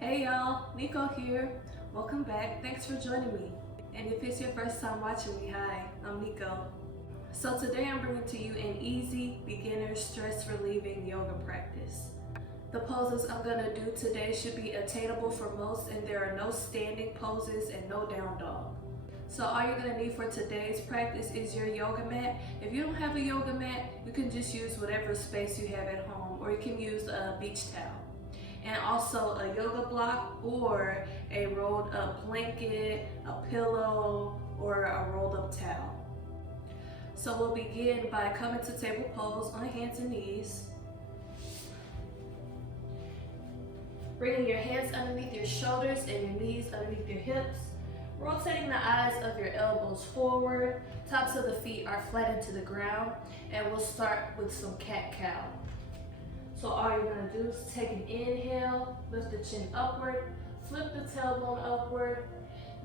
Hey y'all, Nico here. Welcome back. Thanks for joining me. And if it's your first time watching me, hi, I'm Nico. So today I'm bringing to you an easy, beginner, stress-relieving yoga practice. The poses I'm gonna do today should be attainable for most, and there are no standing poses and no down dog. So all you're gonna need for today's practice is your yoga mat. If you don't have a yoga mat, you can just use whatever space you have at home, or you can use a beach towel. And also a yoga block or a rolled up blanket, a pillow, or a rolled up towel. So we'll begin by coming to table pose on hands and knees. Bringing your hands underneath your shoulders and your knees underneath your hips. Rotating the eyes of your elbows forward. Tops of the feet are flattened to the ground. And we'll start with some cat-cow. So all you're gonna do is take an inhale, lift the chin upward, flip the tailbone upward,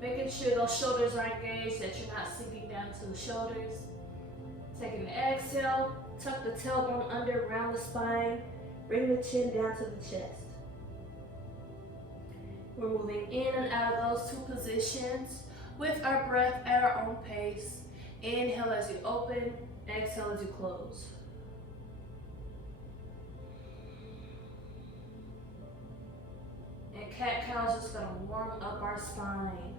making sure those shoulders are engaged, that you're not sinking down to the shoulders. Take an exhale, tuck the tailbone under around the spine, bring the chin down to the chest. We're moving in and out of those two positions with our breath at our own pace. Inhale as you open, exhale as you close. And cat-cow is just gonna warm up our spine.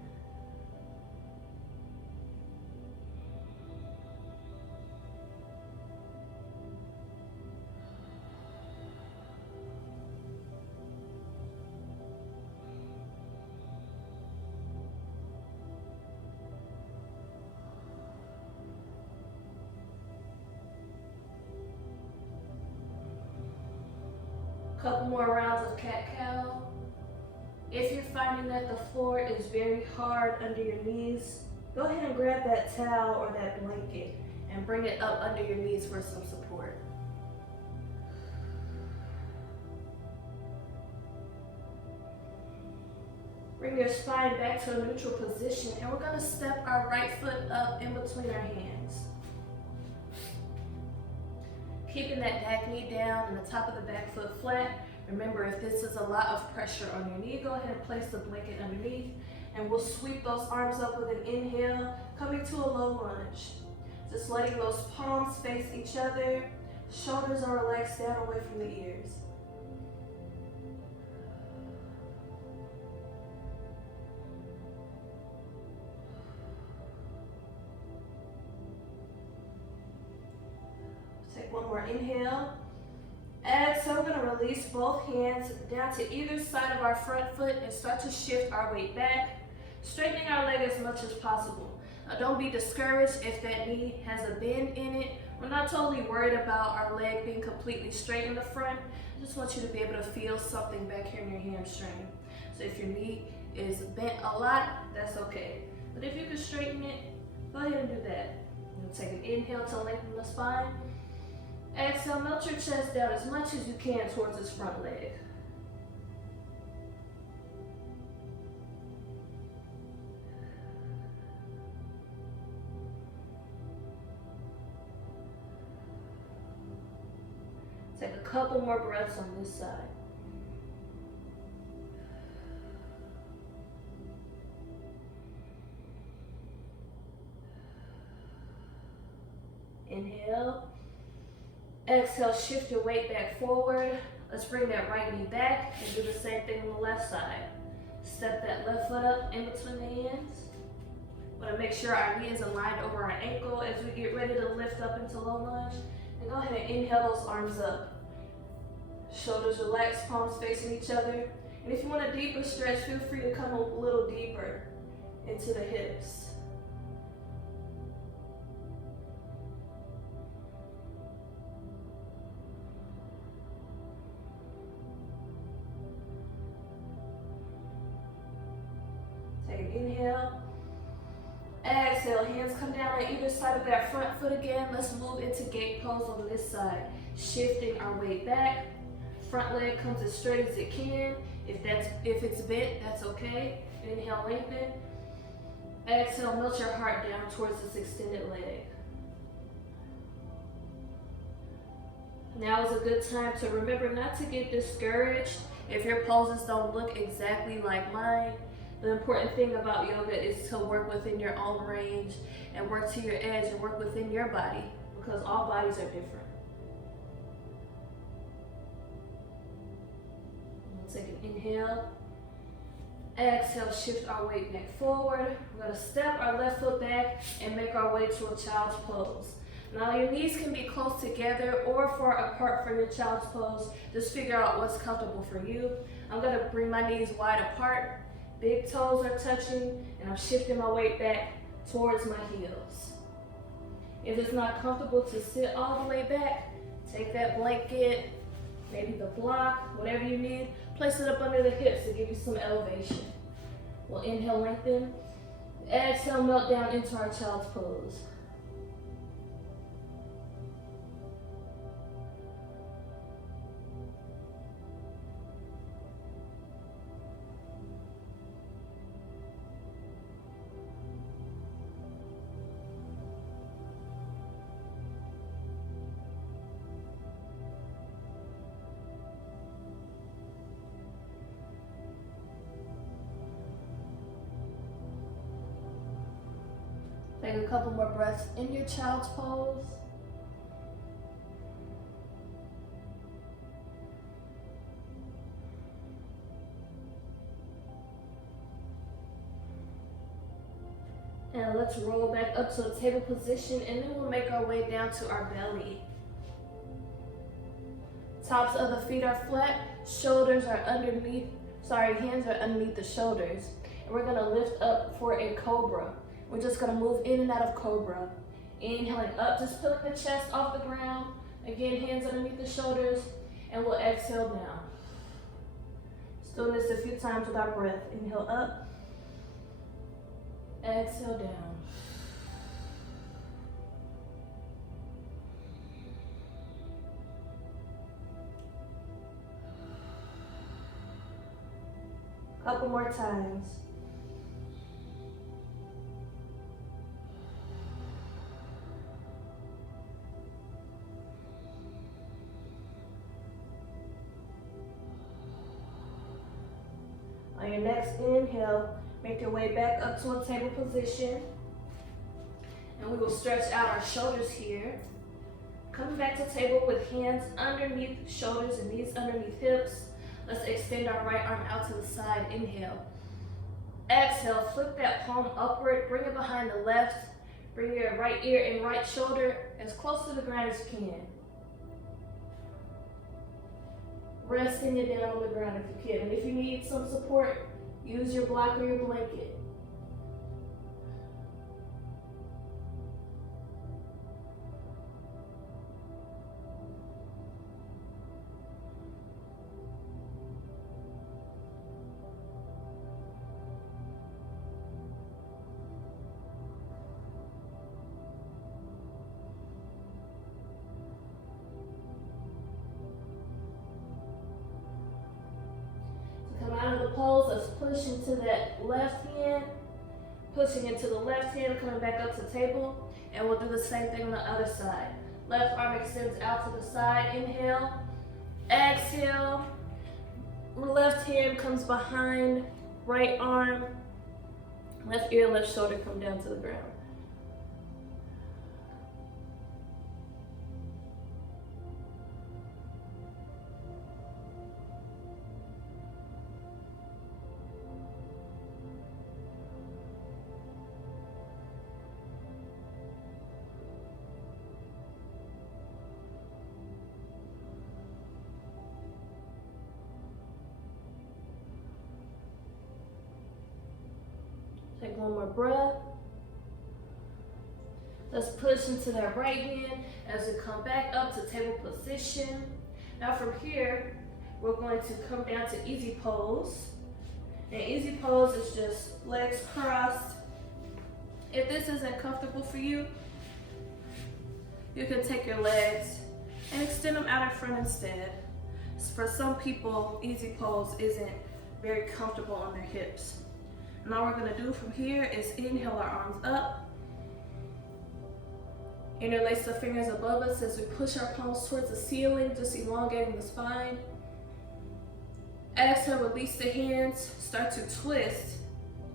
Couple more rounds of cat-cow. If you're finding that the floor is very hard under your knees, go ahead and grab that towel or that blanket and bring it up under your knees for some support. Bring your spine back to a neutral position, and we're gonna step our right foot up in between our hands. Keeping that back knee down and the top of the back foot flat. Remember, if this is a lot of pressure on your knee, go ahead and place the blanket underneath, and we'll sweep those arms up with an inhale, coming to a low lunge. Just letting those palms face each other, shoulders are relaxed down away from the ears. Take one more inhale. Exhale, we're gonna release both hands down to either side of our front foot and start to shift our weight back, straightening our leg as much as possible. Now don't be discouraged if that knee has a bend in it. We're not totally worried about our leg being completely straight in the front. I just want you to be able to feel something back here in your hamstring. So if your knee is bent a lot, that's okay. But if you can straighten it, go ahead and do that. You'll take an inhale to lengthen the spine. Exhale, melt your chest down as much as you can towards this front leg. Take a couple more breaths on this side. Inhale. Exhale, shift your weight back forward. Let's bring that right knee back and do the same thing on the left side. Step that left foot up in between the hands. Want to make sure our knee is aligned over our ankle as we get ready to lift up into low lunge. And go ahead and inhale those arms up. Shoulders relaxed, palms facing each other. And if you want a deeper stretch, feel free to come a little deeper into the hips. Take an inhale. Exhale, hands come down on either side of that front foot again. Let's move into gate pose on this side. Shifting our weight back. Front leg comes as straight as it can. If it's bent, that's okay. Inhale, lengthen. Exhale, melt your heart down towards this extended leg. Now is a good time to remember not to get discouraged If your poses don't look exactly like mine, the important thing about yoga is to work within your own range and work to your edge and work within your body, because all bodies are different. We'll take an inhale. Exhale, shift our weight back forward. We're going to step our left foot back and make our way to a child's pose. Now your knees can be close together or far apart for your child's pose. Just figure out what's comfortable for you. I'm going to bring my knees wide apart. Big toes are touching, and I'm shifting my weight back towards my heels. If it's not comfortable to sit all the way back, take that blanket, maybe the block, whatever you need, place it up under the hips to give you some elevation. We'll inhale, lengthen. Exhale, melt down into our child's pose. Take a couple more breaths in your child's pose. And let's roll back up to a table position, and then we'll make our way down to our belly. Tops of the feet are flat, shoulders are underneath, hands are underneath the shoulders. And we're gonna lift up for a cobra. We're just gonna move in and out of cobra. Inhaling up, just pulling the chest off the ground. Again, hands underneath the shoulders, and we'll exhale down. Just doing this a few times with our breath. Inhale up, exhale down. Couple more times. On your next inhale, make your way back up to a table position. And we will stretch out our shoulders here. Coming back to table with hands underneath shoulders and knees underneath hips. Let's extend our right arm out to the side. Inhale. Exhale, flip that palm upward, bring it behind the left. Bring your right ear and right shoulder as close to the ground as you can. Resting it down on the ground if you can. And if you need some support, use your block or your blanket. Pose, let's push into that left hand, pushing into the left hand, coming back up to table, and we'll do the same thing on the other side. Left arm extends out to the side, inhale, exhale, left hand comes behind, right arm, left ear, left shoulder come down to the ground. Take one more breath. Let's push into that right hand as we come back up to table position. Now from here, we're going to come down to easy pose. And easy pose is just legs crossed. If this isn't comfortable for you, you can take your legs and extend them out in front instead. For some people, easy pose isn't very comfortable on their hips. And all we're gonna do from here is inhale our arms up. Interlace the fingers above us as we push our palms towards the ceiling, just elongating the spine. Exhale, release the hands, start to twist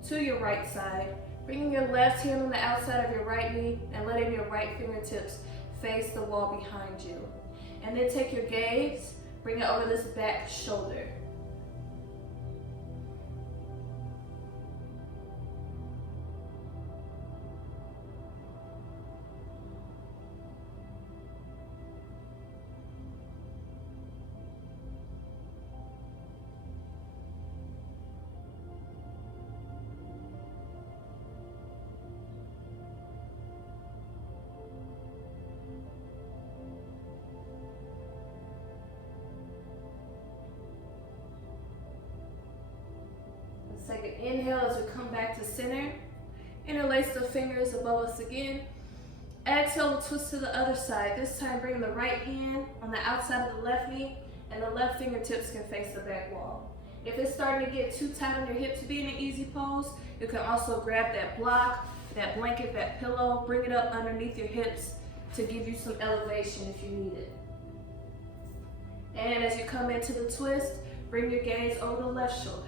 to your right side. Bringing your left hand on the outside of your right knee and letting your right fingertips face the wall behind you. And then take your gaze, bring it over this back shoulder. Second inhale as we come back to center. Interlace the fingers above us again. Exhale, we'll twist to the other side. This time bring the right hand on the outside of the left knee and the left fingertips can face the back wall. If it's starting to get too tight on your hips to be in an easy pose, you can also grab that block, that blanket, that pillow, bring it up underneath your hips to give you some elevation if you need it. And as you come into the twist, bring your gaze over the left shoulder.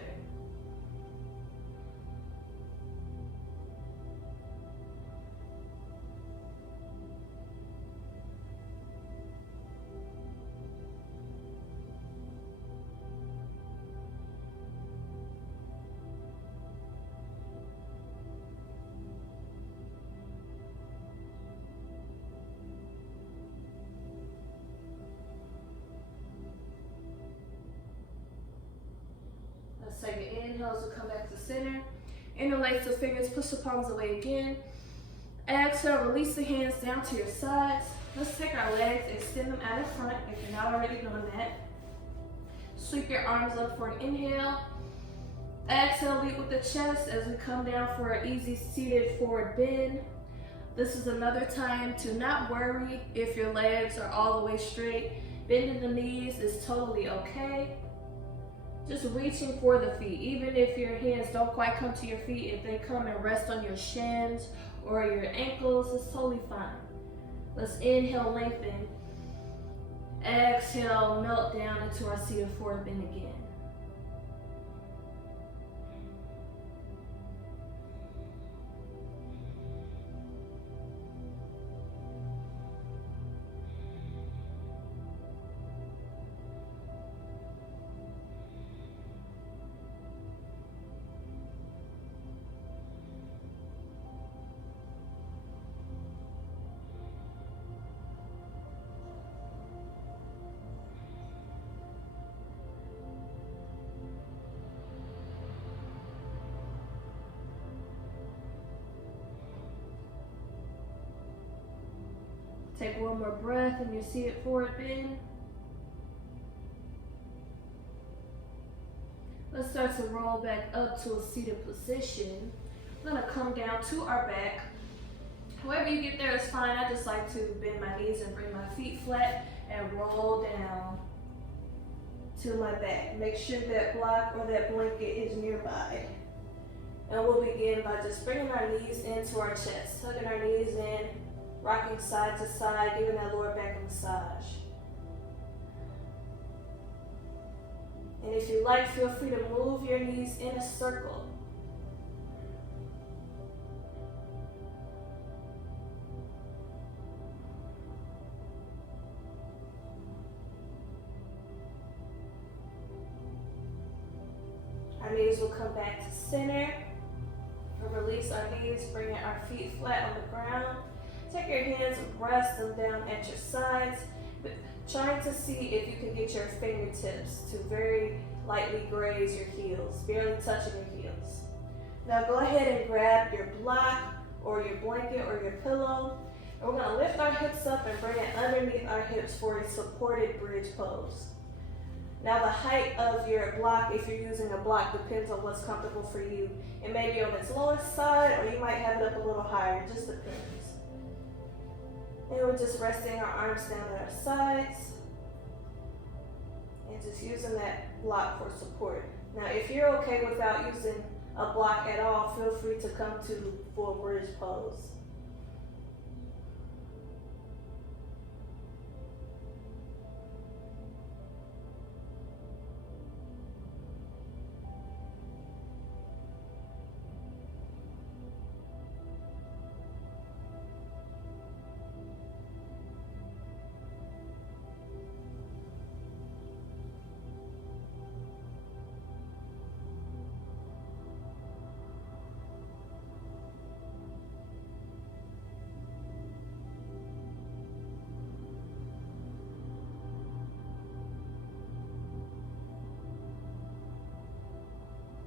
Second inhale as we come back to center. Interlace the fingers, push the palms away again. Exhale, release the hands down to your sides. Let's take our legs, extend them out in front if you're not already doing that. Sweep your arms up for an inhale. Exhale, lead with the chest as we come down for an easy seated forward bend. This is another time to not worry if your legs are all the way straight. Bending the knees is totally okay. Just reaching for the feet. Even if your hands don't quite come to your feet, if they come and rest on your shins or your ankles, it's totally fine. Let's inhale, lengthen. Exhale, melt down into our seated forward bend again. Take one more breath in your seated forward bend. Let's start to roll back up to a seated position. We're gonna come down to our back. However you get there is fine. I just like to bend my knees and bring my feet flat and roll down to my back. Make sure that block or that blanket is nearby. And we'll begin by just bringing our knees into our chest, tucking our knees in, rocking side to side, giving that lower back a massage. And if you like, feel free to move your knees in a circle. Our knees will come back to center. We'll release our knees, bringing our feet flat on the ground. Take your hands and rest them down at your sides, but trying to see if you can get your fingertips to very lightly graze your heels, barely touching your heels. Now go ahead and grab your block or your blanket or your pillow, and we're gonna lift our hips up and bring it underneath our hips for a supported bridge pose. Now the height of your block, if you're using a block, depends on what's comfortable for you. It may be on its lowest side, or you might have it up a little higher, just depends. And we're just resting our arms down at our sides and just using that block for support. Now, if you're okay without using a block at all, feel free to come to full bridge pose.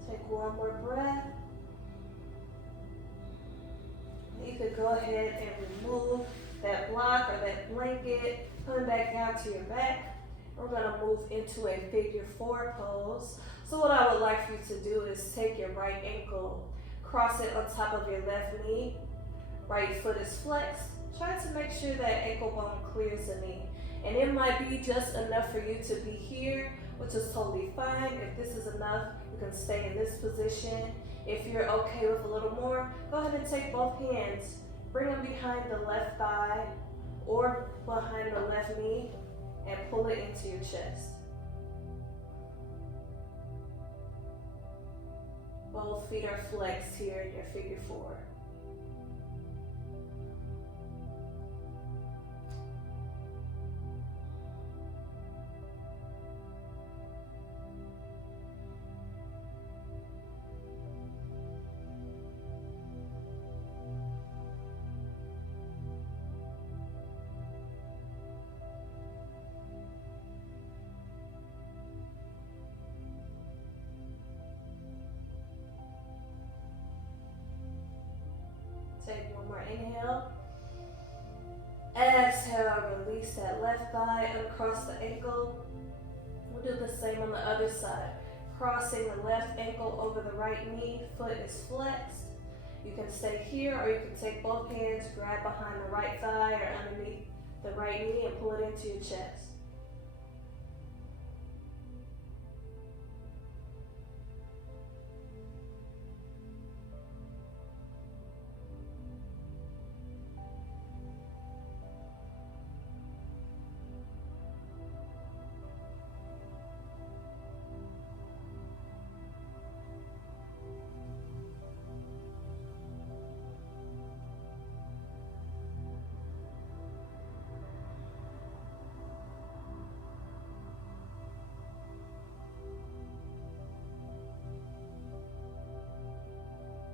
Take one more breath. You could go ahead and remove that block or that blanket, come back down to your back. We're gonna move into a figure 4 pose. So what I would like for you to do is take your right ankle, cross it on top of your left knee. Right foot is flexed. Try to make sure that ankle bone clears the knee. And it might be just enough for you to be here, which is totally fine. If this is enough, you can stay in this position. If you're okay with a little more, go ahead and take both hands, bring them behind the left thigh or behind the left knee and pull it into your chest. Both feet are flexed here in your figure 4. Take one more inhale. Exhale, release that left thigh, uncross the ankle. We'll do the same on the other side. Crossing the left ankle over the right knee, foot is flexed. You can stay here or you can take both hands, grab behind the right thigh or underneath the right knee and pull it into your chest.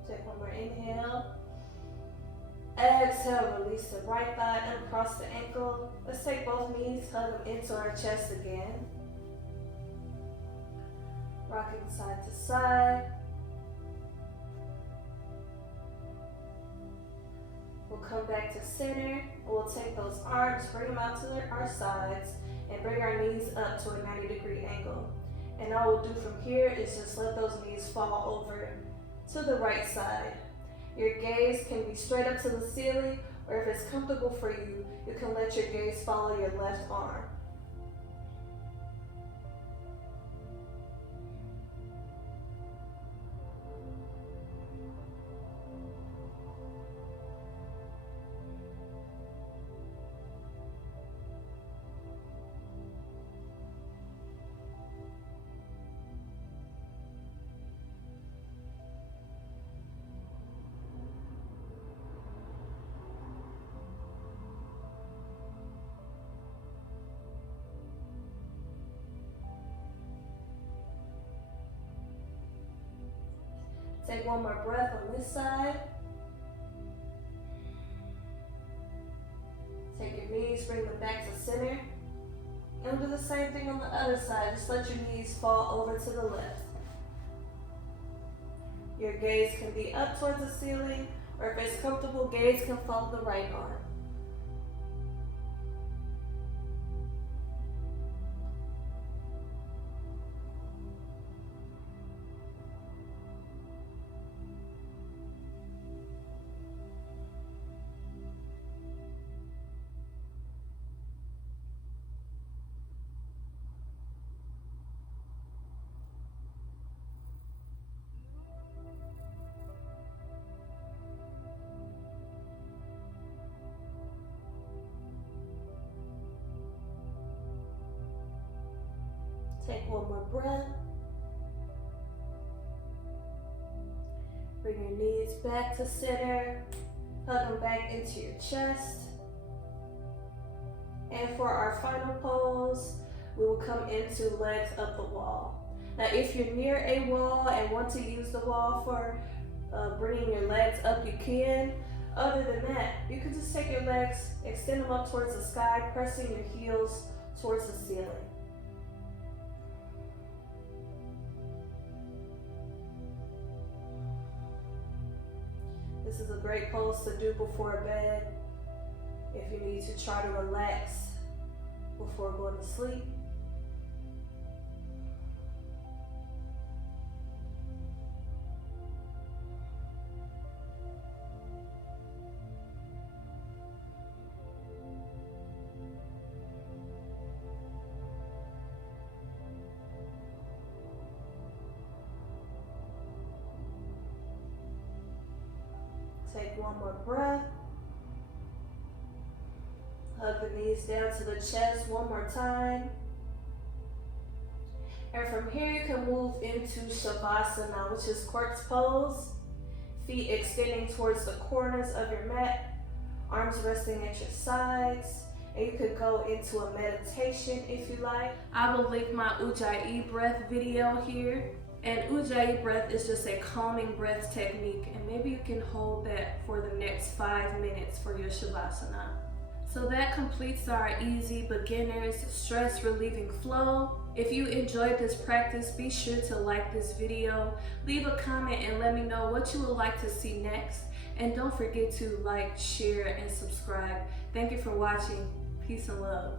Take one more inhale. Exhale, release the right thigh, uncross the ankle. Let's take both knees, hug them into our chest again. Rocking side to side. We'll come back to center. We'll take those arms, bring them out to our sides, and bring our knees up to a 90-degree angle. And all we'll do from here is just let those knees fall over to the right side. Your gaze can be straight up to the ceiling, or if it's comfortable for you, you can let your gaze follow your left arm. Take one more breath on this side. Take your knees, bring them back to center. And we'll do the same thing on the other side. Just let your knees fall over to the left. Your gaze can be up towards the ceiling, or if it's comfortable, gaze can follow the right arm. Take one more breath. Bring your knees back to center. Hug them back into your chest. And for our final pose, we will come into legs up the wall. Now, if you're near a wall and want to use the wall for bringing your legs up, you can. Other than that, you can just take your legs, extend them up towards the sky, pressing your heels towards the ceiling. This is a great pose to do before bed if you need to try to relax before going to sleep. Take one more breath. Hug the knees down to the chest one more time. And from here you can move into Shavasana, which is corpse pose. Feet extending towards the corners of your mat, arms resting at your sides. And you could go into a meditation if you like. I will link my Ujjayi Breath video here. And Ujjayi Breath is just a calming breath technique, and maybe you can hold that for the next 5 minutes for your Shavasana. So that completes our easy beginner's stress relieving flow. If you enjoyed this practice, be sure to like this video, leave a comment and let me know what you would like to see next. And don't forget to like, share, and subscribe. Thank you for watching. Peace and love.